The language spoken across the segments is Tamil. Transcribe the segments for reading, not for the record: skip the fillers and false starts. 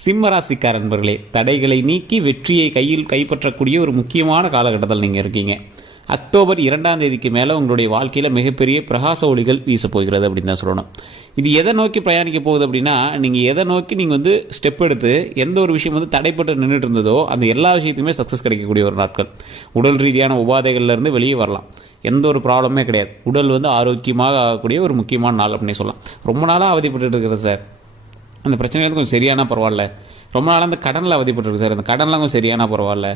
சிம்மராசிக்கார நண்பர்களே, தடைகளை நீக்கி வெற்றியை கையில் கைப்பற்றக்கூடிய ஒரு முக்கியமான காலகட்டத்தில் நீங்கள் இருக்கீங்க. அக்டோபர் 2ஆம் தேதிக்கு மேலே உங்களுடைய வாழ்க்கையில் மிகப்பெரிய பிரகாச ஒளிகள் வீசப்போகிறது அப்படின்னு தான் சொல்லணும். இது எதை நோக்கி பிரயாணிக்க போகுது அப்படின்னா, நீங்கள் எதை நோக்கி நீங்கள் ஸ்டெப் எடுத்து எந்த ஒரு விஷயம் தடைப்பட்டு நின்றுட்டு இருந்ததோ அந்த எல்லா விஷயத்தையுமே சக்ஸஸ் கிடைக்கக்கூடிய ஒரு நாட்கள். உடல் ரீதியான உபாதைகள்லேருந்து வெளியே வரலாம். எந்த ஒரு ப்ராப்ளமே கிடையாது. உடல் ஆரோக்கியமாக ஆகக்கூடிய ஒரு முக்கியமான நாள் அப்படின்னு சொல்லலாம். ரொம்ப நாளாக அவதிப்பட்டு இருக்கிறது சார், அந்த பிரச்சனைகள் கொஞ்சம் சரியானா பரவாயில்ல. ரொம்ப நாளாக அந்த கடனில் அவதிப்பட்டுருக்கு சார், அந்த கடன்லாம் கொஞ்சம் சரியானா பரவாயில்ல.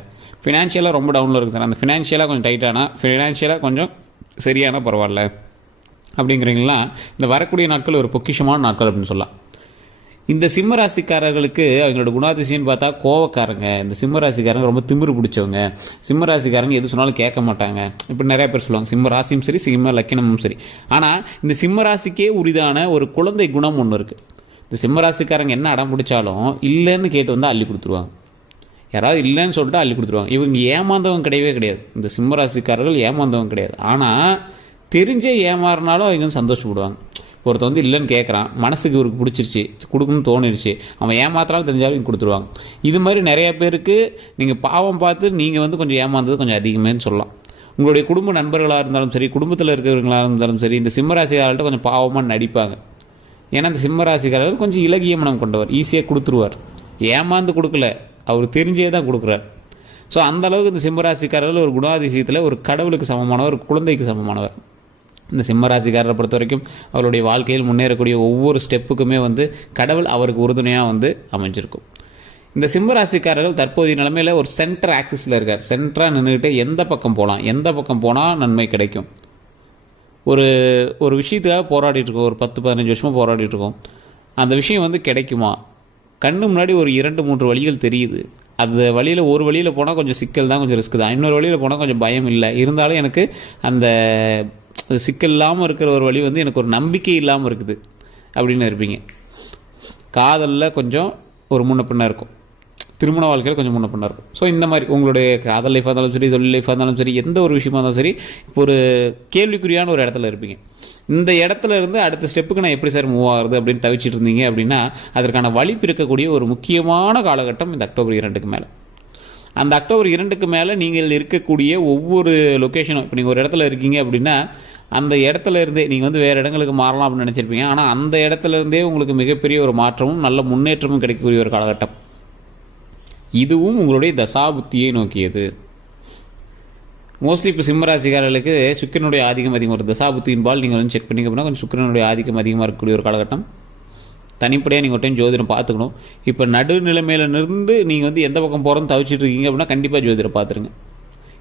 ஃபினான்ஷியலாக ரொம்ப டவுனில் இருக்குது சார், அந்த ஃபினான்ஷியலாக கொஞ்சம் டைட்டானா, ஃபினான்ஷியலாக கொஞ்சம் சரியான பரவாயில்ல அப்படிங்கிறீங்களா. இந்த வரக்கூடிய நாட்கள் ஒரு பொக்கிஷமான நாட்கள் அப்படின்னு சொல்லலாம். இந்த சிம்ம ராசிக்காரர்களுக்கு அவங்களோட குணாதிசயம்னு பார்த்தா கோவக்காரங்க. இந்த சிம்ம ராசிக்காரங்க ரொம்ப திமிரு பிடிச்சவங்க. சிம்ம ராசிக்காரங்க எது சொன்னாலும் கேட்க மாட்டாங்க. இப்படி நிறைய பேர் சொல்லுவாங்க. சிம்ம ராசியும் சரி, சிம்ம லக்கினமும் சரி. ஆனால் இந்த சிம்ம ராசிக்கே உரிதான ஒரு குழந்தை குணம் ஒன்று இருக்குது. இந்த சிம்மராசிக்காரங்க என்ன அடம் பிடிச்சாலும் இல்லைன்னு கேட்டு அள்ளி கொடுத்துருவாங்க. யாராவது இல்லைன்னு சொல்லிட்டு அள்ளி கொடுத்துருவாங்க. இவங்க ஏமாந்தவங்க கிடையவே கிடையாது. இந்த சிம்மராசிக்காரர்கள் ஏமாந்தவங்க கிடையாது. ஆனால் தெரிஞ்சே ஏமாறினாலும் அவங்க சந்தோஷப்படுவாங்க. ஒருத்தர் இல்லைன்னு கேட்குறான், மனசுக்கு இவருக்கு பிடிச்சிருச்சு, கொடுக்கணும்னு தோணிருச்சு, அவன் ஏமாத்தினாலும் தெரிஞ்சாலும் இவங்க கொடுத்துருவாங்க. இது மாதிரி நிறைய பேருக்கு நீங்கள் பாவம் பார்த்து நீங்கள் கொஞ்சம் ஏமாந்தது கொஞ்சம் அதிகமேன்னு சொல்லலாம். உங்களுடைய குடும்ப நண்பர்களாக இருந்தாலும் சரி, குடும்பத்தில் இருக்கிறவங்களாக இருந்தாலும் சரி, இந்த சிம்மராசிக்காரர்கள்ட்ட கொஞ்சம் பாவமாக நடிப்பாங்க. ஏன்னா இந்த சிம்மராசிக்காரர்கள் கொஞ்சம் இலகிய மனம் கொண்டவர், ஈஸியாக கொடுத்துருவார். ஏமாந்து கொடுக்கல, அவர் தெரிஞ்சே தான் கொடுக்குறார். ஸோ அந்தளவுக்கு இந்த சிம்மராசிக்காரர்கள் ஒரு குணாதிசயத்தில் ஒரு கடவுளுக்கு சமமானவர், ஒரு குழந்தைக்கு சமமானவர். இந்த சிம்மராசிக்காரரை பொறுத்த வரைக்கும் அவருடைய வாழ்க்கையில் முன்னேறக்கூடிய ஒவ்வொரு ஸ்டெப்புக்குமே கடவுள் அவருக்கு உறுதுணையாக அமைஞ்சிருக்கும். இந்த சிம்மராசிக்காரர்கள் தற்போதைய நிலைமையில் ஒரு சென்டர் ஆக்சிஸில் இருக்கார். சென்டராக நின்றுக்கிட்டு எந்த பக்கம் போகலாம், எந்த பக்கம் போனால் நன்மை கிடைக்கும், ஒரு விஷயத்துக்காக போராடிட்டு இருக்கோம். ஒரு 10-15 வருஷமாக போராடிட்டு இருக்கோம். அந்த விஷயம் கிடைக்குமா? கண்ணு முன்னாடி ஒரு 2-3 வழிகள் தெரியுது. அந்த வழியில் ஒரு வழியில் போனால் கொஞ்சம் சிக்கல் தான், கொஞ்சம் ரிஸ்க் தான். இன்னொரு வழியில் போனால் கொஞ்சம் பயம் இல்லை. இருந்தாலும் எனக்கு அந்த சிக்கல் இல்லாமல் இருக்கிற ஒரு வழி எனக்கு ஒரு நம்பிக்கை இல்லாமல் இருக்குது அப்படின்னு இருப்பீங்க. காதலில் கொஞ்சம் ஒரு முன்ன பின்ன இருக்கும், திருமண வாழ்க்கையில் கொஞ்சம் முன்ன பண்ண இருக்கும். ஸோ இந்த மாதிரி உங்களுடைய காதல் லைஃபாக இருந்தாலும் சரி, தொழில் லைஃபாக இருந்தாலும் சரி, எந்த ஒரு விஷயமா இருந்தாலும் சரி, இப்போ ஒரு கேள்விக்குறியான ஒரு இடத்துல இருப்பீங்க. இந்த இடத்துல இருந்து அடுத்த ஸ்டெப்புக்கு நான் எப்படி சார் மூவ் ஆகுறது அப்படின்னு தவிச்சிட்டு இருந்தீங்க அப்படின்னா, அதற்கான வழி பிறக்கக்கூடிய ஒரு முக்கியமான காலகட்டம் இந்த அக்டோபர் 2க்கு மேலே. அந்த அக்டோபர் 2க்கு மேலே நீங்கள் இருக்கக்கூடிய ஒவ்வொரு லொக்கேஷனும், இப்போ நீங்கள் ஒரு இடத்துல இருக்கீங்க அப்படின்னா அந்த இடத்துல இருந்தே நீங்கள் வேறு இடங்களுக்கு மாறலாம் அப்படின்னு நினச்சிருப்பீங்க. ஆனால் அந்த இடத்துல இருந்தே உங்களுக்கு மிகப்பெரிய ஒரு மாற்றமும் நல்ல முன்னேற்றமும் கிடைக்கக்கூடிய ஒரு காலகட்டம். இதுவும் உங்களுடைய தசாபுத்தியை நோக்கியது. மோஸ்ட்லி இப்போ சிம்மராசிக்காரர்களுக்கு சுக்கிரனுடைய ஆதிக்கம் ஒரு தசாபுத்தியின்பால் நீங்கள் செக் பண்ணிங்க அப்படின்னா கொஞ்சம் சுக்கிரனுடைய ஆதிக்கம் அதிகமாக இருக்கக்கூடிய ஒரு காலகட்டம். தனிப்படையாக நீங்கள் ஒரு டைம் ஜோதிடம் பார்த்துக்கணும். இப்போ நடுநிலைமையில இருந்து நீங்கள் எந்த பக்கம் போகிறோன்னு தவிச்சிட்டு இருக்கீங்க அப்படின்னா கண்டிப்பாக ஜோதிடம் பார்த்துருங்க.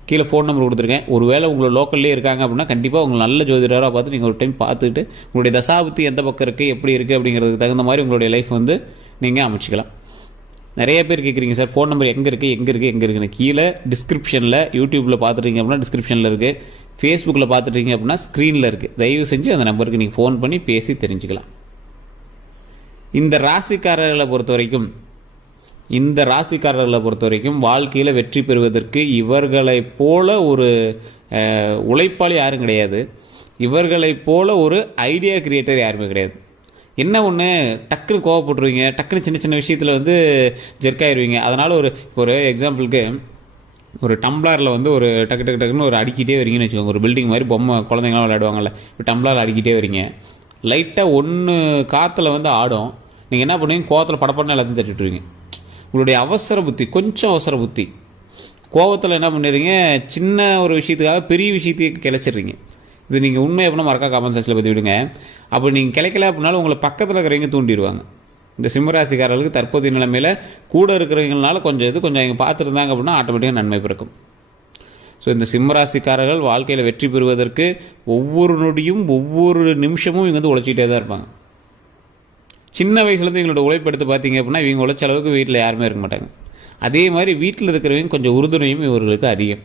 கீழே ஃபோன் நம்பர் கொடுத்துருக்கேன். ஒரு வேளை உங்களை லோக்கல்லே இருக்காங்க அப்படின்னா கண்டிப்பாக உங்களை நல்ல ஜோதிடராக பார்த்து நீங்கள் ஒரு டைம் பார்த்துட்டு உங்களுடைய தசாபுத்தி எந்த பக்கம் இருக்குது, எப்படி இருக்குது அப்படிங்கிறதுக்கு தகுந்த மாதிரி உங்களுடைய லைஃப் நீங்கள் அமைச்சிக்கலாம். நிறைய பேர் கேட்குறீங்க சார், ஃபோன் நம்பர் எங்கே இருக்குன்னு. கீழே டிஸ்கிரிப்ஷனில், யூடியூப்பில் பார்த்துட்டீங்க அப்படின்னா டிஸ்கிரிப்ஷனில் இருக்குது, ஃபேஸ்புக்கில் பார்த்துட்டீங்க அப்படின்னா ஸ்க்ரீனில் இருக்குது. தயவு செஞ்சு அந்த நம்பருக்கு நீங்கள் ஃபோன் பண்ணி பேசி தெரிஞ்சுக்கலாம். இந்த ராசிக்காரர்களை பொறுத்த வரைக்கும் வாழ்க்கையில் வெற்றி பெறுவதற்கு இவர்களைப் போல ஒரு உழைப்பாளி யாரும் கிடையாது. இவர்களைப் போல ஒரு ஐடியா கிரியேட்டர் யாருமே கிடையாது. என்ன ஒன்று, டக்குன்னு கோவப்பட்டுருவீங்க, டக்குன்னு சின்ன சின்ன விஷயத்தில் ஜெர்க்காயிருவீங்க. அதனால் ஒரு எக்ஸாம்பிளுக்கு ஒரு டம்ளரில் ஒரு டக்குன்னு ஒரு அடிக்கிட்டே வரீங்கன்னு வச்சுக்கோங்க. ஒரு பில்டிங் மாதிரி பொம்மை குழந்தைங்களாம் விளையாடுவாங்கல்ல, இப்போ டம்ளரில் அடிக்கிட்டே வரீங்க. லைட்டாக ஒன்று காற்றுல ஆடும். நீங்கள் என்ன பண்ணுவீங்க, கோவத்தில் படப்படன்னு எல்லாத்தையும் தட்டிட்டுருவீங்க. உங்களுடைய கொஞ்சம் அவசர புத்தி கோவத்தில் என்ன பண்ணிடுறீங்க, சின்ன ஒரு விஷயத்துக்காக பெரிய விஷயத்தையும் கிளச்சிடுறீங்க. இது நீங்கள் உண்மை எப்படின்னா மறக்கா கமெண்ட் செக்ஷனில் பற்றி விடுங்க. அப்போ நீங்கள் கிடைக்கல அப்படின்னாலும் உங்களை பக்கத்தில் இருக்கிறவங்க தூண்டிடுவாங்க. இந்த சிம்மராசிக்காரர்களுக்கு தற்போதைய நிலைமையில் கூட இருக்கிறவங்களால கொஞ்சம் அவங்க பார்த்துருந்தாங்க அப்படின்னா ஆட்டோமேட்டிக்காக நன்மை பிறக்கும். ஸோ இந்த சிம்மராசிக்காரர்கள் வாழ்க்கையில் வெற்றி பெறுவதற்கு ஒவ்வொரு நொடியும் ஒவ்வொரு நிமிஷமும் இவங்க உழைச்சிக்கிட்டே தான் இருப்பாங்க. சின்ன வயசுலேருந்து இவங்களோட உழைப்பு எடுத்து பார்த்தீங்க அப்படின்னா இவங்க உழைச்ச அளவுக்கு வீட்டில் யாருமே இருக்க மாட்டாங்க. அதே மாதிரி வீட்டில் இருக்கிறவங்க கொஞ்சம் உறுதுணையும் இவர்களுக்கு அதிகம்.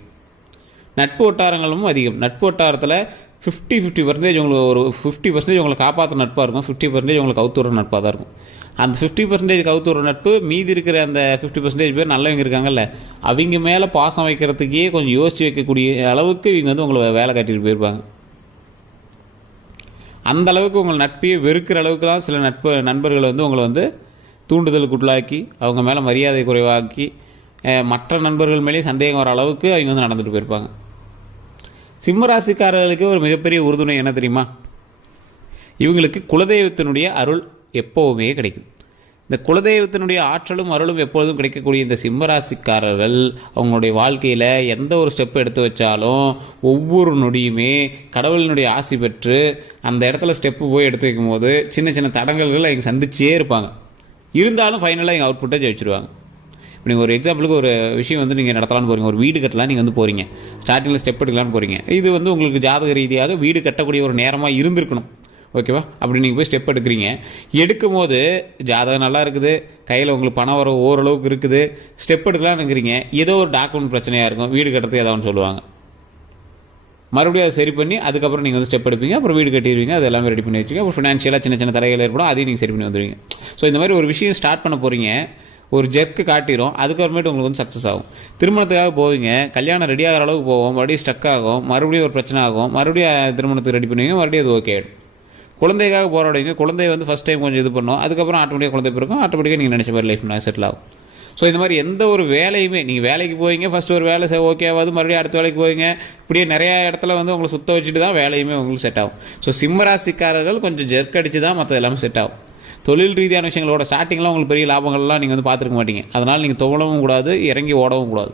நட்பு வட்டாரங்களும் அதிகம். நட்பு வட்டாரத்தில் 50% உங்களுக்கு ஒரு 50% உங்களை காப்பாற்ற நட்பாக இருக்கும், 50% உங்களுக்கு கவுத்துற நட்பாக தான் இருக்கும். அந்த 50% கவுத்துற நட்பு, மீதி இருக்கிற அந்த 50% பேர் நல்லவங்க இருக்காங்கல்ல, அவங்க மேலே பாசம் வைக்கிறதுக்கே கொஞ்சம் யோசித்து வைக்கக்கூடிய அளவுக்கு இவங்க உங்களை வேலை காட்டிட்டு போயிருப்பாங்க. அந்த அளவுக்கு உங்கள் நட்பையே வெறுக்கிற அளவுக்கு தான் சில நண்பர்கள் உங்களை தூண்டுதலுக்குள்ளாக்கி அவங்க மேலே மரியாதை குறைவாக்கி மற்ற நண்பர்கள் மேலேயும் சந்தேகம் வர அளவுக்கு அவங்க வந்து நடந்துட்டு போயிருப்பாங்க. சிம்மராசிக்காரர்களுக்கு ஒரு மிகப்பெரிய உறுதுணை என்ன தெரியுமா? இவங்களுக்கு குலதெய்வத்தினுடைய அருள் எப்போவுமே கிடைக்கும். இந்த குலதெய்வத்தினுடைய ஆற்றலும் அருளும் எப்பொழுதும் கிடைக்கக்கூடிய இந்த சிம்மராசிக்காரர்கள் அவங்களுடைய வாழ்க்கையில் எந்த ஒரு ஸ்டெப் எடுத்து வச்சாலும் ஒவ்வொரு நொடியுமே கடவுளினுடைய ஆசி பெற்று அந்த இடத்துல ஸ்டெப்பு போய் எடுத்து வைக்கும் போது சின்ன சின்ன தடங்கல்கள் அவங்க சந்திச்சே இருப்பாங்க. இருந்தாலும் ஃபைனலாக எங்கள் அவுட்புட்டை ஜெயிச்சிருவாங்க. இப்போ நீங்கள் ஒரு எக்ஸாம்பிளுக்கு ஒரு விஷயம் வந்து நீங்கள் நடத்தலான்னு போகிறீங்க, ஒரு வீடு கட்டலாம் நீங்கள் வந்து போகிறீங்க, ஸ்டார்டிங்கில் ஸ்டெப் எடுக்கலான்னு போகிறீங்க. இது வந்து உங்களுக்கு ஜாதக ரீதியாக வீடு கட்டக்கூடிய ஒரு நேரமாக இருந்திருக்கணும். ஓகேவா? அப்படி நீங்கள் போய் ஸ்டெப் எடுக்கிறீங்க. எடுக்கும் போது ஜாதகம் நல்லா இருக்குது, கையில் உங்களுக்கு பணம் வர ஓரளவுக்கு இருக்குது, ஸ்டெப் எடுக்கலான்னு இருக்கிறீங்க, ஏதோ ஒரு டாக்குமெண்ட் பிரச்சனையாக இருக்கும், வீடு கட்டுறதுக்கு ஏதாவது சொல்லுவாங்க. மறுபடியும் அதை சரி பண்ணி அதுக்கப்புறம் நீங்கள் வந்து ஸ்டெப் எடுப்பீங்க, அப்புறம் வீடு கட்டிடுவீங்க, அது எல்லாமே ரெடி பண்ணி வச்சுங்க. அப்புறம் ஃபினான்ஷியலாக சின்ன சின்ன தடைகள் ஏற்படும், அதையும் நீங்கள் சரி பண்ணி வந்துடுவீங்க. ஸோ இந்த மாதிரி ஒரு விஷயம் ஸ்டார்ட் பண்ண போகிறீங்க, ஒரு ஜெர்க்கு காட்டிடும், அதுக்கப்புறமேட்டு உங்களுக்கு வந்து சக்ஸஸ் ஆகும். திருமணத்துக்காக போவீங்க, கல்யாணம் ரெடி ஆகிற அளவுக்கு போவோம், மறுபடியும் ஸ்டக் ஆகும், மறுபடியும் ஒரு பிரச்சனை ஆகும், மறுபடியும் திருமணத்துக்கு ரெடி பண்ணுவீங்க, மறுபடியும் அது ஓகே ஆகிடும். குழந்தைக்காக போராடுவீங்க, குழந்தை வந்து ஃபஸ்ட் டைம் கொஞ்சம் இது பண்ணும், அதுக்கப்புறம் ஆட்டோமேட்டிக்காக குழந்தை பிறக்கும், ஆட்டோமேட்டிக்காக நீங்கள் நினச்ச மாதிரி லைஃப் செட்டில் ஆகும். ஸோ இந்த மாதிரி எந்த ஒரு வேலையுமே நீங்கள் வேலைக்கு போவீங்க, ஃபஸ்ட்டு ஒரு வேலை ஓகே ஆகாது, மறுபடியும் அடுத்த வேலைக்கு போவீங்க, இப்படியே நிறையா இடத்துல வந்து உங்களை சுத்த வச்சுட்டு தான் வேலையுமே உங்களுக்கு செட் ஆகும். ஸோ சிம்மராசிக்காரர்கள் கொஞ்சம் ஜெர்க் அடித்து தான் மற்ற எல்லாமே செட் ஆகும். தொழில் ரீதியான விஷயங்களோட ஸ்டார்டிங்லாம் உங்களுக்கு பெரிய லாபங்கள்லாம் நீங்கள் வந்து பார்த்துருக்க மாட்டீங்க. அதனால் நீங்கள் துவளவும் கூடாது, இறங்கி ஓடவும் கூடாது,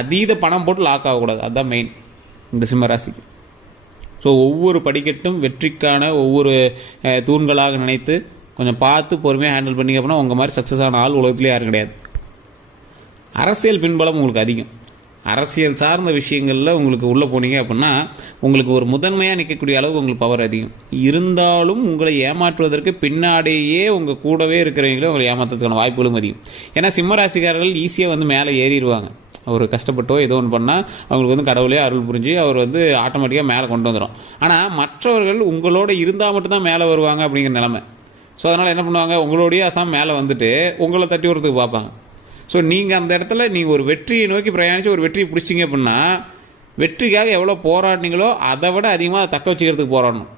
அதீத பணம் போட்டு லாக் ஆகக்கூடாது. அதுதான் மெயின் இந்த சிம்மராசிக்கு. ஸோ ஒவ்வொரு படிக்கட்டும் வெற்றிக்கான ஒவ்வொரு தூண்களாக நினைத்து கொஞ்சம் பார்த்து பொறுமையாக ஹேண்டில் பண்ணிங்க அப்படின்னா உங்கள் மாதிரி சக்ஸஸ் ஆன ஆள் உலகத்துலேயே யாரும் கிடையாது. அரசியல் பின்பலம் உங்களுக்கு அதிகம். அரசியல் சார்ந்த விஷயங்களில் உங்களுக்கு உள்ளே போனீங்க அப்படின்னா உங்களுக்கு ஒரு முதன்மையாக நிற்கக்கூடிய அளவுக்கு உங்களுக்கு பவர் அதிகம். இருந்தாலும் உங்களை ஏமாற்றுவதற்கு பின்னாடியே உங்கள் கூடவே இருக்கிறவங்களே உங்களை ஏமாற்றுறதுக்கான வாய்ப்புகளும் அதிகம். ஏன்னா சிம்மராசிக்காரர்கள் ஈஸியாக வந்து மேலே ஏறிடுவாங்க. அவர் கஷ்டப்பட்டோ ஏதோ ஒன்று பண்ணால் அவங்களுக்கு வந்து கடவுளே அருள் புரிஞ்சு அவர் வந்து ஆட்டோமேட்டிக்காக மேலே கொண்டு வந்துடும். ஆனால் மற்றவர்கள் உங்களோட இருந்தால் மட்டும்தான் மேலே வருவாங்க அப்படிங்கிற நிலைமை. ஸோ அதனால் என்ன பண்ணுவாங்க, உங்களோடைய அசாம் மேலே வந்துட்டு உங்களை தட்டி வரத்துக்கு பார்ப்பாங்க. ஸோ நீங்கள் அந்த இடத்துல நீங்கள் ஒரு வெற்றியை நோக்கி பிரயாணித்து ஒரு வெற்றியை பிடிச்சிங்க அப்படின்னா வெற்றிக்காக எவ்வளோ போராடினீங்களோ அதை விட அதிகமாக அதை தக்க வச்சுக்கிறதுக்கு போராடணும்.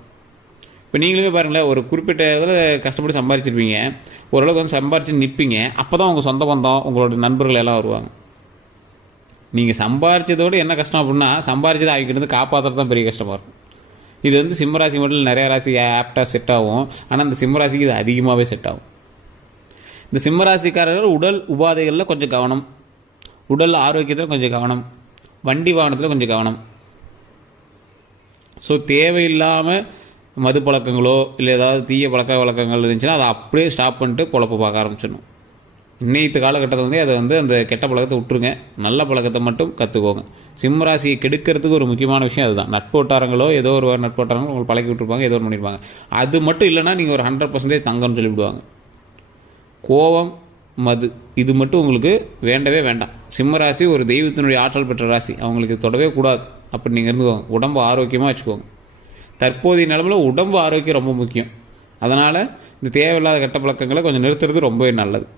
இப்போ நீங்களுமே பாருங்களேன், ஒரு குறிப்பிட்ட இதில் கஷ்டப்பட்டு சம்பாரிச்சிருப்பீங்க, ஓரளவுக்கு வந்து சம்பாரிச்சு நிற்பீங்க, அப்போ தான் உங்கள் சொந்த பந்தம் உங்களோட நண்பர்கள் எல்லாம் வருவாங்க. நீங்கள் சம்பாரிச்சதோடு என்ன கஷ்டம் அப்படின்னா சம்பாரிச்சதை அவங்கிட்ட காப்பாற்றுறது தான் பெரிய கஷ்டமாக இருக்கும். இது வந்து சிம்மராசி மட்டும் நிறைய ராசி ஆப்டாக செட் ஆகும், ஆனால் இந்த சிம்மராசிக்கு இது அதிகமாகவே செட் ஆகும். இந்த சிம்மராசிக்காரர்கள் உடல் உபாதைகளில் கொஞ்சம் கவனம், உடல் ஆரோக்கியத்தில் கொஞ்சம் கவனம், வண்டி வாகனத்தில் கொஞ்சம் கவனம். ஸோ தேவையில்லாமல் மது பழக்கங்களோ இல்லை ஏதாவது தீய பழக்க வழக்கங்கள் இருந்துச்சுன்னா அதை அப்படியே ஸ்டாப் பண்ணிட்டு பொழப்பு பார்க்க ஆரம்பிச்சிடணும். இன்னைத்து காலகட்டத்தில் வந்து அதை வந்து அந்த கெட்ட பழக்கத்தை விட்டுருங்க, நல்ல பழக்கத்தை மட்டும் கற்றுக்கோங்க. சிம்மராசியை கெடுக்கிறதுக்கு ஒரு முக்கியமான விஷயம் அதுதான். நட்போட்டாரங்களோ ஏதோ ஒரு நட்போட்டாரங்களோ உங்களுக்கு பழக்கி விட்டுருப்பாங்க, ஏதோ ஒன்று பண்ணியிருப்பாங்க. அது மட்டும் இல்லைன்னா நீங்கள் ஒரு 100% தங்கம்னு சொல்லிவிடுவாங்க. கோபம், மது இது மட்டும் உங்களுக்கு வேண்டவே வேண்டாம். சிம்மராசி ஒரு தெய்வத்தினுடைய ஆற்றல் பெற்ற ராசி, அவங்களுக்கு தொடவே கூடாது. அப்படி நீங்கள் இருந்துக்கோங்க. உடம்பு ஆரோக்கியமாக வச்சுக்கோங்க. தற்போதைய நிலமையில் உடம்பு ஆரோக்கியம் ரொம்ப முக்கியம். அதனால் இந்த தேவையில்லாத கெட்ட பழக்கங்களை கொஞ்சம் நிறுத்துறது ரொம்பவே நல்லது.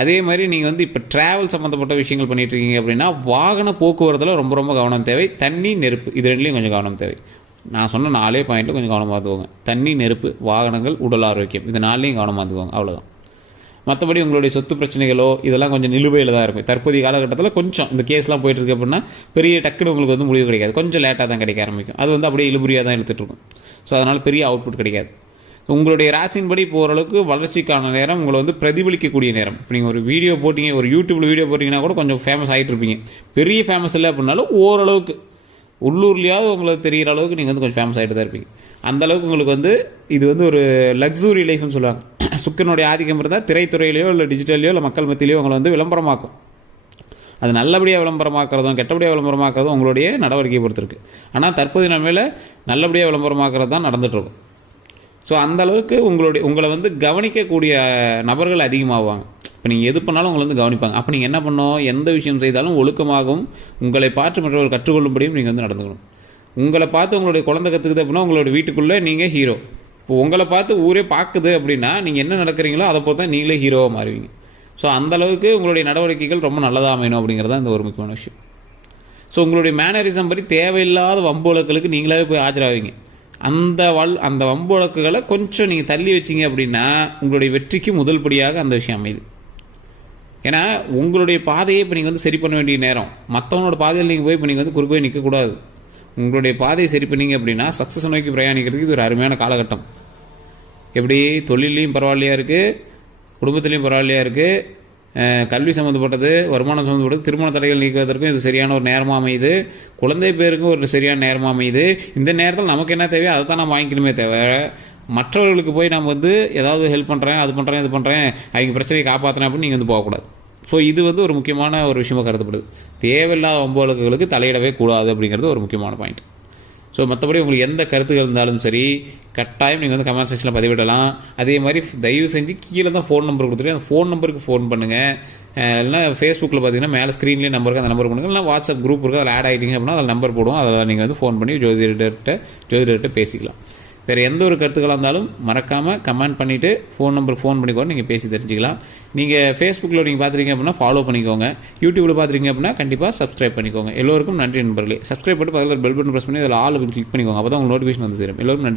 அதே மாதிரி நீங்கள் வந்து இப்போ ட்ராவல் சம்மந்தப்பட்ட விஷயங்கள் பண்ணிகிட்டு இருக்கீங்க அப்படின்னா வாகன போக்குவரத்தில் ரொம்ப ரொம்ப கவனம் தேவை. தண்ணி, நெருப்பு இது ரெண்டுலேயும் கொஞ்சம் கவனம் தேவை. நான் சொன்ன 4 பாயிண்ட்டில் கொஞ்சம் கவனமாக பார்த்துக்கோங்க. தண்ணி, நெருப்பு, வாகனங்கள், உடல் ஆரோக்கியம் இது 4லையும் கவனமாக பார்த்துக்கோங்க. அவ்வளோதான். மற்றபடி உங்களுடைய சொத்து பிரச்சனைகளோ இதெல்லாம் கொஞ்சம் நிலுவையில் தான் இருக்கும். தற்போதைய காலகட்டத்தில் கொஞ்சம் இந்த கேஸ்லாம் போயிட்டு இருக்கு அப்படின்னா பெரிய டக்குனு உங்களுக்கு வந்து முடிவு கிடைக்காது, கொஞ்சம் லேட்டாக தான் கிடைக்க ஆரம்பிக்கும். அது வந்து அப்படியே இழுபறியாக தான் இழுத்துட்ருக்கும். ஸோ அதனால் பெரிய அவுட்புட் கிடைக்காது. உங்களுடைய ராசியின்படி போகிற அளவுக்கு வளர்ச்சிக்கான நேரம் உங்களை வந்து பிரதிபலிக்கக்கூடிய நேரம். இப்போ நீங்கள் ஒரு வீடியோ போட்டிங்க, ஒரு யூடியூப்பில் வீடியோ போட்டிங்கன்னா கூட கொஞ்சம் ஃபேமஸ் ஆகிட்டு இருப்பீங்க. பெரிய ஃபேமஸ் இல்லை அப்படின்னாலும் ஓரளவுக்கு உள்ளூர்லேயாவது உங்களுக்கு தெரிகிற அளவுக்கு நீங்கள் வந்து கொஞ்சம் ஃபேமஸ் ஆகிட்டு தான் இருப்பீங்க. அந்தளவுக்கு உங்களுக்கு வந்து இது வந்து ஒரு லக்ஸுரி லைஃப்னு சொல்லுவாங்க. சுக்கரனுடைய ஆதிக்கம் இருந்தால் திரைத்துறையிலையோ இல்லை டிஜிட்டல்லையோ இல்லை மக்கள் மத்தியிலையோ உங்களை வந்து விளம்பரமாக்கும். அது நல்லபடியாக விளம்பரமாக்குறதும் கெட்டபடியாக விளம்பரமாக்குறதும் உங்களுடைய நடவடிக்கை பொறுத்திருக்கு. ஆனால் தற்போதைய நிலைமையில் நல்லபடியாக விளம்பரமாக்குறது தான் நடந்துகிட்ருக்கும். ஸோ அந்தளவுக்கு உங்களை வந்து கவனிக்கக்கூடிய நபர்கள் அதிகமாகுவாங்க. இப்போ நீங்கள் எது பண்ணாலும் உங்களை வந்து கவனிப்பாங்க. அப்போ நீங்கள் என்ன பண்ணணும், எந்த விஷயம் செய்தாலும் ஒழுக்கமாகவும் உங்களை பார்த்து மற்றவர்கள் கற்றுக்கொள்ளும்படியும் நீங்கள் வந்து நடந்துக்கணும். உங்களை பார்த்து உங்களுடைய குழந்தை கற்றுக்குது அப்படின்னா உங்களோட வீட்டுக்குள்ளே நீங்கள் ஹீரோ. இப்போ உங்களை பார்த்து ஊரே பார்க்குது அப்படின்னா நீங்கள் என்ன நடக்கிறீங்களோ அதை பொறுத்து தான் நீங்களே ஹீரோவாக மாறுவீங்க. ஸோ அந்தளவுக்கு உங்களுடைய நடவடிக்கைகள் ரொம்ப நல்லதாக அமையணும் அப்படிங்கிறது இந்த ஒரு முக்கியமான விஷயம். ஸோ உங்களுடைய மேனரிசம் படி தேவையில்லாத வம்புகளுக்கு நீங்களாவே போய் ஆஜராவீங்க. அந்த வம்பு வழக்குகளை கொஞ்சம் நீங்கள் தள்ளி வச்சிங்க அப்படின்னா உங்களுடைய வெற்றிக்கு முதல் படியாக அந்த விஷயம் அமையுது. ஏன்னா உங்களுடைய பாதையை இப்போ நீங்கள் சரி பண்ண வேண்டிய நேரம். மற்றவனோட பாதையில் நீங்கள் போய் இப்போ நீங்கள் குறுக்க போய் நிற்கக்கூடாது. உங்களுடைய பாதையை சரி பண்ணீங்க அப்படின்னா சக்ஸஸ் நோக்கி பிரயாணிக்கிறதுக்கு இது ஒரு அருமையான காலகட்டம். எப்படி தொழிலையும் பரவாயில்லையா இருக்குது, குடும்பத்திலையும் பரவாயில்லையா இருக்குது, கல்வி சம்மந்தப்பட்டது, வருமானம் சம்மந்தப்பட்டது, திருமண தடைகள் நீக்குவதற்கும் இது சரியான ஒரு நேரமாக அமையுது. குழந்தை பேருக்கும் ஒரு சரியான நேரமாக அமையுது. இந்த நேரத்தில் நமக்கு என்ன தேவையோ அதை தான் நம்ம வாங்கிக்கணுமே தேவை. மற்றவர்களுக்கு போய் நம்ம ஏதாவது ஹெல்ப் பண்ணுறேன், அது பண்ணுறேன், இது பண்ணுறேன், அவங்க பிரச்சனையை காப்பாற்றுறேன் அப்படின்னு நீங்கள் போகக்கூடாது. ஸோ இது ஒரு முக்கியமான ஒரு விஷயமாக கருதப்படுது. தேவையில்லாத வம்பு வழக்குகளுக்கு தலையிடவே கூடாது அப்படிங்கிறது ஒரு முக்கியமான பாயிண்ட். ஸோ மற்றபடி உங்களுக்கு எந்த கருத்துக்கள் இருந்தாலும் சரி கட்டாயம் நீங்கள் கமெண்ட் செக்ஷனில் பதிவிடலாம். அதே மாதிரி தயவு செஞ்சு கீழே தான் ஃபோன் நம்பர் கொடுத்துட்டு அந்த ஃபோன் நம்பருக்கு ஃபோன் பண்ணுங்கள். இல்லைனா ஃபேஸ்புக்கில் பார்த்தீங்கன்னா மேலே ஸ்க்ரீன்லேயே நம்பருக்கு அந்த நம்பர் பண்ணுங்கள். இல்லைனா வாட்ஸ்அப் குரூப் இருக்குது, அதில் ஆட் ஆகிட்டிங்க அப்படின்னா அதில் நம்பர் போடுவோம். அதில் நீங்கள் ஃபோன் பண்ணி ஜோதிடர்கிட்ட பேசிக்கலாம். வேறு எந்த ஒரு கருத்துக்களாக இருந்தாலும் மறக்காமல் கமெண்ட் பண்ணிவிட்டு ஃபோன் நம்பருக்கு ஃபோன் பண்ணிக்கோங்க, நீங்கள் பேசி தெரிஞ்சுக்கலாம். நீங்கள் ஃபேஸ்புக்கில் நீங்கள் பார்த்துருக்கீங்க அப்படின்னா ஃபாலோ பண்ணிக்கோங்க. யூடியூப்பில் பார்த்துருக்கீங்க அப்படின்னா கண்டிப்பாக சப்ஸ்கிரைப் பண்ணிக்கோங்க. எல்லோருக்கும் நன்றி நண்பர்களே. சப்ஸ்கிரைப் பண்ணிட்டு பக்கத்தில் பெல் பட்டன் ப்ரெஸ் பண்ணி அதில் ஆல் கிளிக் பண்ணிக்கோங்க. அப்போ தான் உங்களுக்கு நோட்டிஃபிகேஷன் சேரும். எல்லோருக்கும் நன்றி.